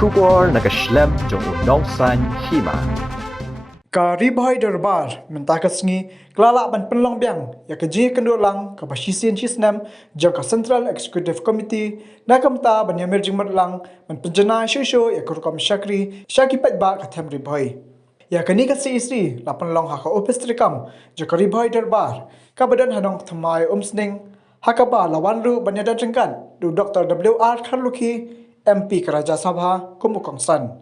Shubor nakaslem jong unongsan hima. Karibhai derbar mentakasngi kelala ban penlong biang ya keji kendulang ke basisian sisnam jong ka Central Executive Committee na kamta ban yamir jing madlang ban penjana shusho ya kurukam syakri syakipat ba ka them ribhai ya kani ka si la penlong ha ka office trikam jo karibhai derbar ka badan hanong thamai umsning hakaba lawanru banyadan jengkan du Dr. WR Kharlukhi MP Keraja Sabha Kumukongsan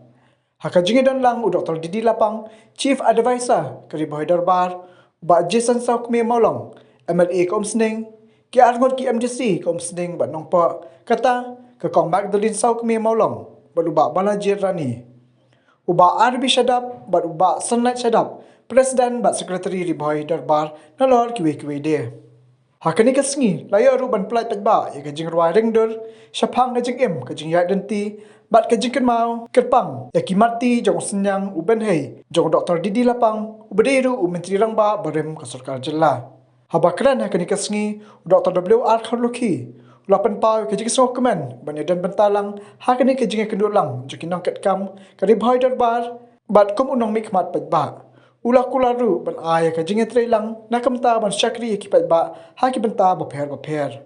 Hakajingi dan lang u Dr. Didi Lapang, Chief Advisor Karibhai Darbar, ba Jason Sauk Me Maulong, MLA Komsning, ki Arngot ki MDC Komsning ba nongpa, kata ke Kong Magdalene Sauk Me Maulong, ba uba Balaji Rani. Uba RB Shadab, ba uba Sunlight Shadab, Presiden ba Sekretari Ribhai Darbar, nalor kiwe-kiwe dia. Hakani kasngi, layo ruban pelai petba, ya kajing ruai ringdur, syapang kajing kajing yak denti, bat kajing kenmau, kerpang, ya kimati jong senyang uben hei, jong Dr. Didi Lapang, ubediru Menteri Rangba barem kasurkar jela. Habakran hakani kasngi, Dr. WR Kharlukhi, ulapan pau kajing semua kemen, banyadan bentalang, hakani kajing kendulang, jokinong ketkam, Karibhai Darbar, bat kum unong mikmat petba. Ulah kularu ban ayah kajing trailang nakamta ban syakri kipat ba haki benta baper.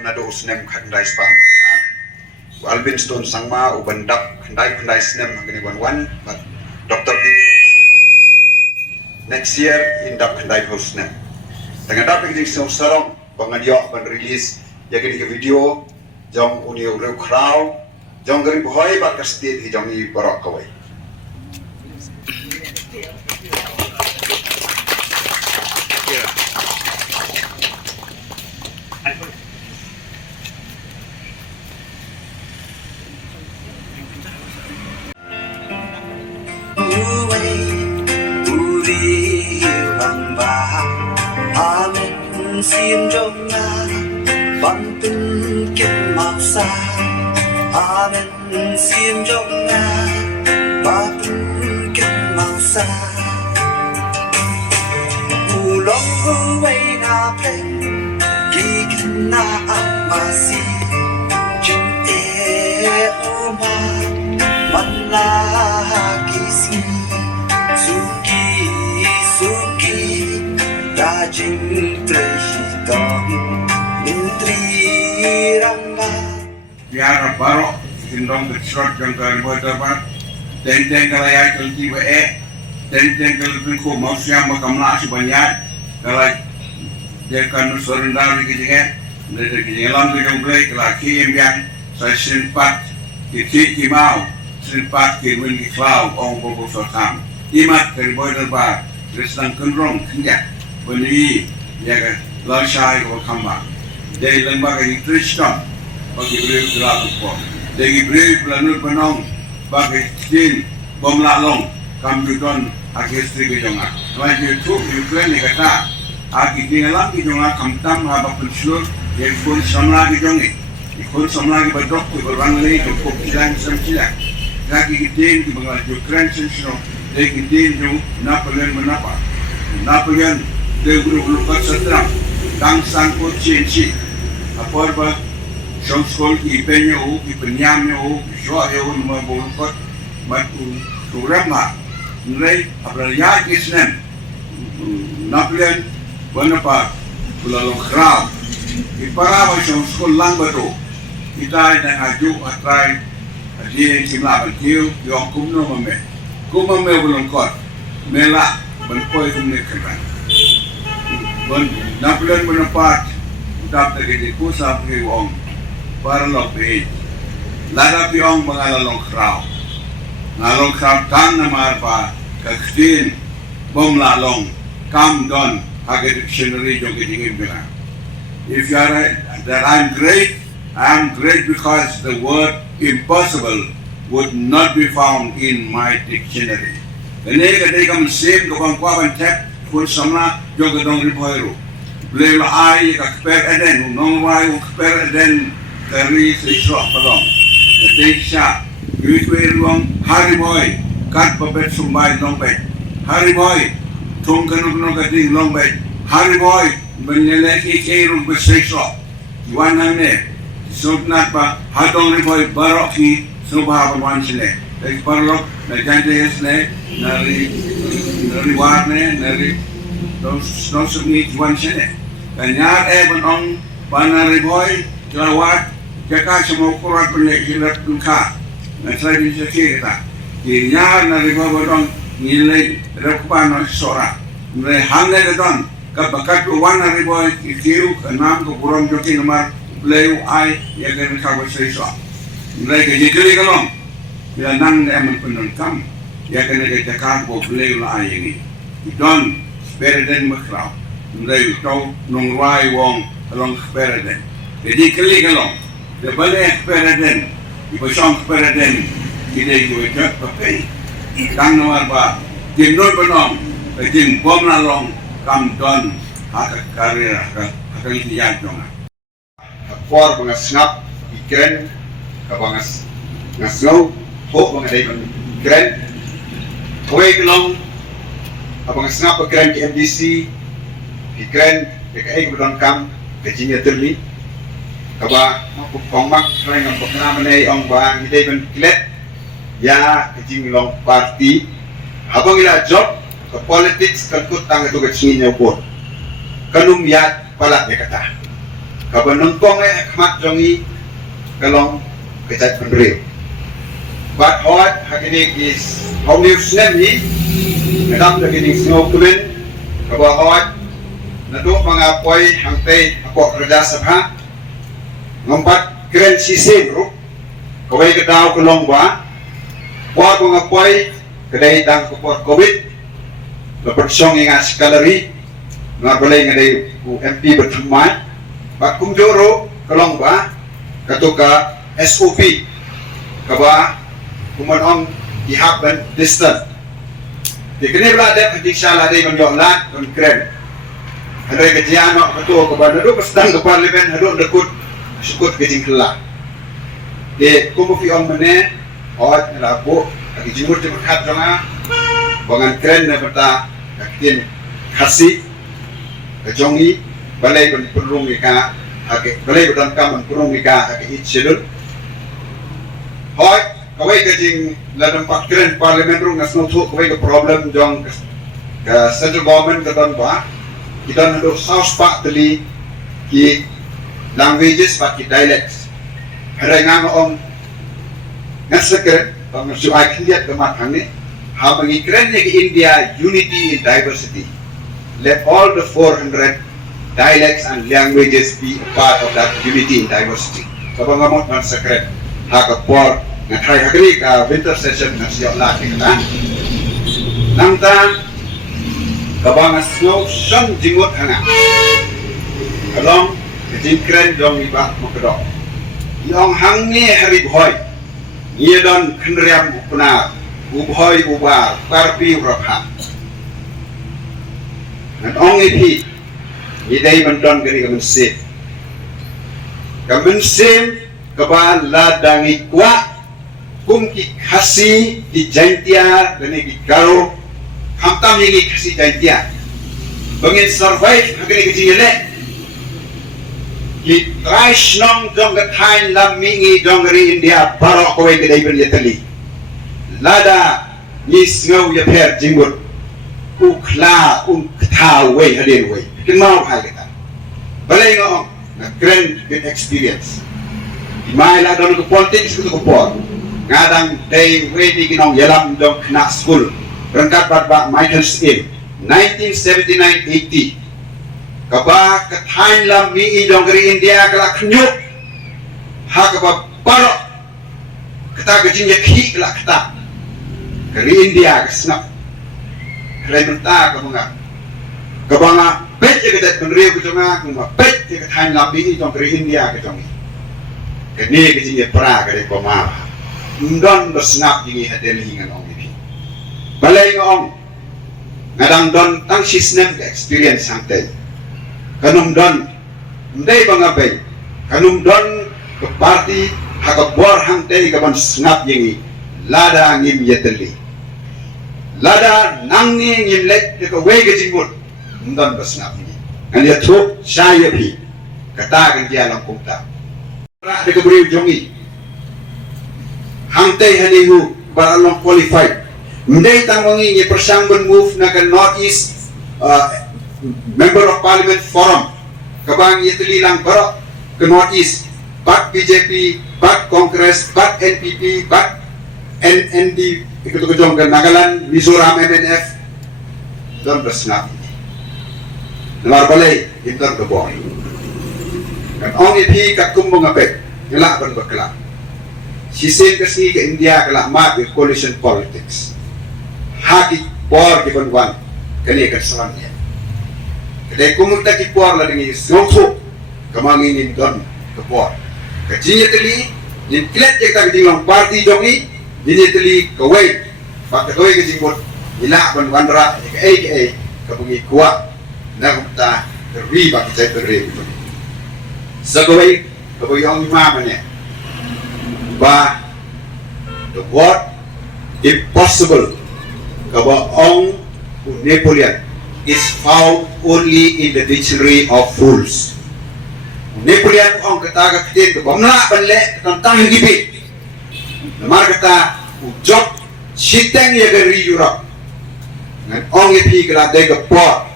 Nado usnem khandai spam Albin Stone sangma ubandap khandai snem ngani wan but Dr. Next year indap khandai snem dengan dapat kita serong bangan yok ban release ya kini ke video jong uni ureu crowd jong gari boy ba ka state hi jong ni barok kawai Xiêm trong nhà bằng tin kinh mạo xa Amen xiêm trong nhà bằng tin kinh mạo xa Mù lòng hư vây na phênh kỳ kinh na ạc mà si Chừng ế u ma mặn la kỳ si Suki đã chính Biara barok indong kecrot yang kalian buat dapat tenteng kalaya kelti tenteng kelti ko mausya makamla sebanyak kalai dia kan sorendar di kijingan dari kijingan di dongklei kelaki yang biang saya sempat kimau sempat kiwin di klau ong bobo sotam imat dari boy darbar resang kendrong kenjak beni ya kan lansai ko kamba dari lembaga Kristen bagi beliau gelap po. Dari beliau pelanur penong bagi skin bom lalong kamjuton agistri kejonga. Tuan YouTube Ukraine kata agi tinggalan kejonga kamtam haba pensyur yang pun samla kejongi. Ikut samla ke badok ke berwangali ke pokilan samsilah. Lagi kitin ke bengal Ukraine sensro. Dari kitin jong Napoleon menapa. Napoleon dari grup setram tang sangkut cienci. Apa ba trong school ki penyo ki penyamyo jo yo ma bolkot matu turama nrei abraya kisnem Napoleon bonapa pulalong kram ki para ba trong school lang bato kita na aju atrai adien simla batiu yo kumno mame bolkot mela bonpoy kumne kran bon Napoleon bonapa dap tadi kusap ki wong para lopi lada piong mengalalong kraw ngalong kraw kan namar pa kakstin bom lalong kam don hage dictionary jong kidingin bila if you are that I'm great because the word impossible would not be found in my dictionary ini ketika mesin kapang kuaban tap pun samla jong kedong ripoiru blela ai kakper eden nong wai kakper eden dari sesuatu pelong, Desha, Yusuf Ruang, Hari Boy, Kat Babet Sumbai Nongpet, Hari Boy, tung kanu kati long bay hari boy menyeleki kerung bersesok iwan ne sutnat pa hadong ni boy barok ki subha pawan sile dari barok na jante ne nari warne nari dos ni iwan sile kanyar benong panari boy jawat jaka semua kurat punya hilat luka na tadi kita kinyar nari boy benong nilai rekupan sora nilai hangga kedon kabakat wana riboy itiu kanam ko buram joki nomor bleu ai ya kan ka bersaiso nilai ke jikli kalong ya nang ne aman penon kam ya kan ke takar ko bleu la ai ini don bereden makrau nilai tau nongwai wong kalong bereden jadi kli kalong de bale bereden ibo song bereden kita itu jak pakai tang nomor ba jinnon penong jin bom lalong kam don hak karir hak ikhtiar dong. For bangasngap ikren kabangas ngaslo ho bangadai ban ikren hoy kelong abangasngap ikren di MDC ikren PKI kebetulan kam kejinya terli kaba pongmak selain ngam pokna menai ong bang idai ban kilet ya kejing long party habang ila job ke politics kalkut tang itu kecinginya pun kanum yat pala ya kata kaban nongkong khmat jongi kalong kecat penril but hot hakini is how news ni nadam lagi snow kuben kaba hot nado mga poy hangtay ako kerja sabha ngompat keren sisin ro kawai kedaw kalong ba wa mga poy kedai tang kupor covid lepas song ingat skalari ngabalai ngadai MP berteman pak kumjoro kelong ba katuka SOP kaba kumanong ihap dan distant dikene belada ketik salah dai menjolat kon keren hadai kejiano ketua kaba nadu pestang ke parlimen hadu dekut sukut kejing kela de kumufi on mene ot labu agi jumur cepat jonga bangan keren na bata kakin khasi kejongi balai penrung ika hake balai bedan kam penrung ika hake itchedul hoy kawai kejing ladam pak keren parlimen rung national thuk kawai ke problem jong ke central government ke don ba kita nado south pak teli ki languages pak ki dialects hadai ngam om ngasekret bang suai kliat ke matang ni ha mengikren ke India unity in diversity. Let all the 400 dialects and languages be a part of that unity in diversity. Kapag ngamot man secret, hakapor, ngatry hakri ka winter session na siya laki ka. Nangta, kabang snow siyang jingot hanga. Kalong, kajingkren dong iba makadok. Yung hangi hari buhay, iya don kenriam upna, ubhoy ubar, karpi urapha. Nan ong ipi idai mandon gani kamen sip kaba ladangi kwa kum ki khasi di jaintia gani ki karo hamtam yengi khasi jaintia bangin survive hagani ki jingele ki trash nong jong ga thain lam mingi jongri India baro kowe gedai ben yetali lada ni ngau ya pher jingmut ukla ktawe hadin we kenal hai kita balai ngong na grand good experience imai la don ko politics ko por ngadang day we di ginong yalam dong kna school berangkat ba Michael's in 1979-80 kaba kathain lam mi dong kri India kala khnyuk ha kaba paro kata gajin yakhi kala kata kri India kesnap Rementa kamunga, kabanga pet jaga dat penriu kejonga, kumma pet jaga thain lambi jong kri India kejongi. Kene kejingnya pra kare koma, ndon bersnap jingi hadeli hingan ong ini. Balai ngong, ngadang don tang sistem ke experience santai. Kanum don, ndai bangabai, kanum don ke parti hakot bor hangtai kaban snap jingi, lada ngim yeteli. lada nang ni ngin lek de ka we ge jingmut ndan ba snap ni an ya tho shaya phi kata kan dia lam kumta ra de ka buri jongi hang te hani hu ba long qualified mdei tangongi ni persang ben move na ka northeast member of parliament forum kabang yetli lang baro ke northeast bat BJP bat Congress bat NPP bat NND ikut kejong ke Nagaland Mizoram MNF don bersnap namar balai inter ke boy kan ong ipi kat kumbung apet ngelak ban berkelak sisen kesini ke India kelak mat di coalition politics haki por di ban kani keserannya kedai kumunta ki por la dengi songso kamangin don ke por kejinya teli ni klet je tak dinglong parti jongi ini teli kawai pak kawai ke jingkut ila ban wandra ke ai ke bungi kuat na kumta ri pak cai perre itu sakawai kawai yang lima mana ba the word impossible kaba ong Napoleon is found only in the dictionary of fools Napoleon ong kata katin ke bamna banle tentang gibi namar kata ujok siteng ya gari Europe ngan ong epi kala de ke por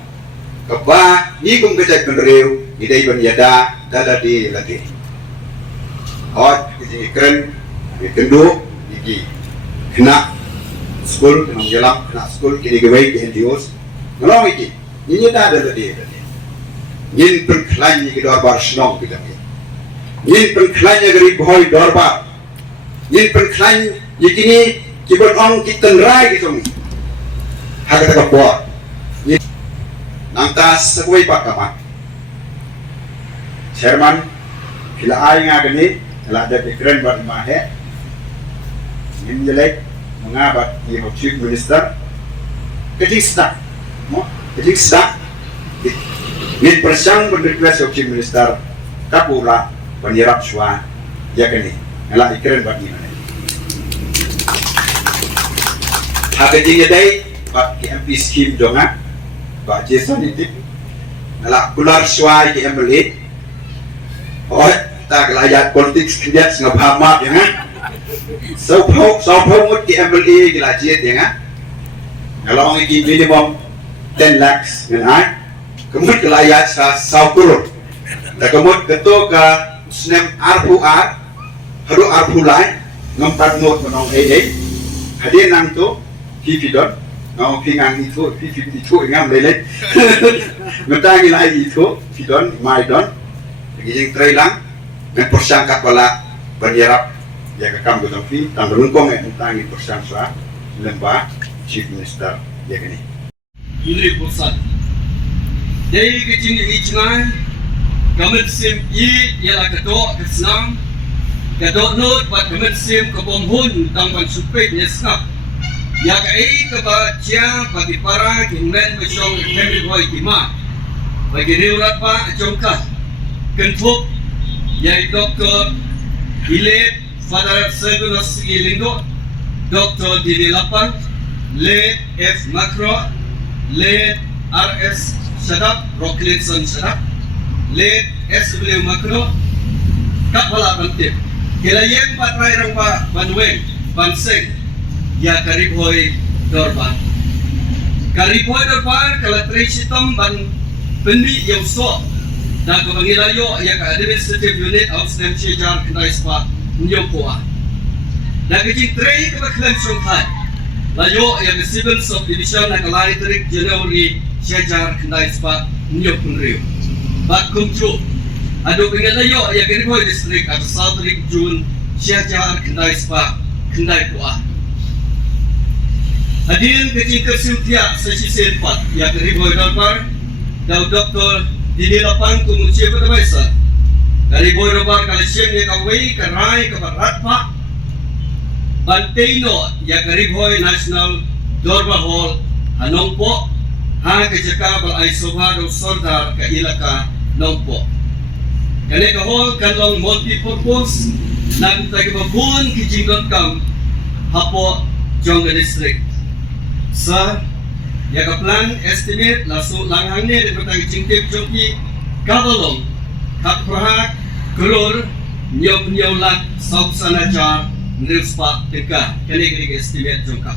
ke ba ni kum kecak benreu ni dai ban yada dala di lagi hot ni keren ni kendo ni kena school kena jalan kena school kini gewei ke NGOs ngalong iki ni yada dala di yin perkelain ni dorbar snong kita yin perkelain gari boy dorbar yin perkelain yikini kibon ong kiten rai gitu ni haga taka buat nangtas sebuah pakaman chairman kila ay nga gani kila ada keren buat mahe yin jelek mengabat di chief minister ketik sedang yin persang berrequest chief minister kapura penyerap suah ya kini kila keren buat ini haga jinga dai pak MP scheme jonga pak Jason itu nala kular suai ke MLA oh tak layat politik sekian ngap hamat ya kan so mut ke MLA gila jet ya kan kalau orang ini minimum 10 lakhs kan ai kemut ke layat sa kurun tak kemut keto ke snem RUR haru RUR ngampat not menong hadir nang tu Pipidon, no pingang itu, P52 ngam lele. Mentangi lagi itu, Pidon, Maidon, begini trailang, dan persangka pala penyerap ya kekam gotong pi, tang berungkong ya mentangi persangka lembah chief minister ya kini. Ini pusat. Jadi kecing ijman, gamen sim ialah kedok kesenam, kedok not buat gamen sim kebomhun tang ban supet nyesnap. Ya kai kebaca bagi para kinmen besong Henry Boy Kima bagi riurat pa jongkah kentuk yai Dr. Iled Father Segunos Gilindo Dr. Didi Lapan Led F. Macro Led R.S. Sadap Rocklinson Sadap Led S.W. Macro Kapala Bantip Kilayen patray rang pa Banweng Banseng ya Kariboy Dorban kalatri sitom ban pendi yang so dan kebangilayo ya ka administrative unit of SNEM Syejar Kendai Spa Nyopoa dan kecing trei kebaklan songkai layo ya ke civil subdivision na kalari terik Januari Syejar Kendai Spa Nyopunrio bat kumtru adu pengilayo ya Kariboy district atau South Rig June Syejar Kendai Spa Kendai Poa Hadir kecil kesimtia sesi sempat yang Kariboy Dorbar dan Dr. Didi Lapan kemudian berbaisa Kariboy Dorbar kalisian yang kawai kerai kebarat pak Banteino yang Kariboy National Dorbar Hall Hanongpo ha kejaka balaisoba do sordar ke ilaka Nongpo kane ka hall kanlong multi-purpose nang tagbabun kijingon kam hapo Jongga District Sa ya ka plan estimate laso langhang ni bertang cingtip joki kabalong kat prahat kror nyok nyolak sok sanajar nilspa teka kani estimate jongka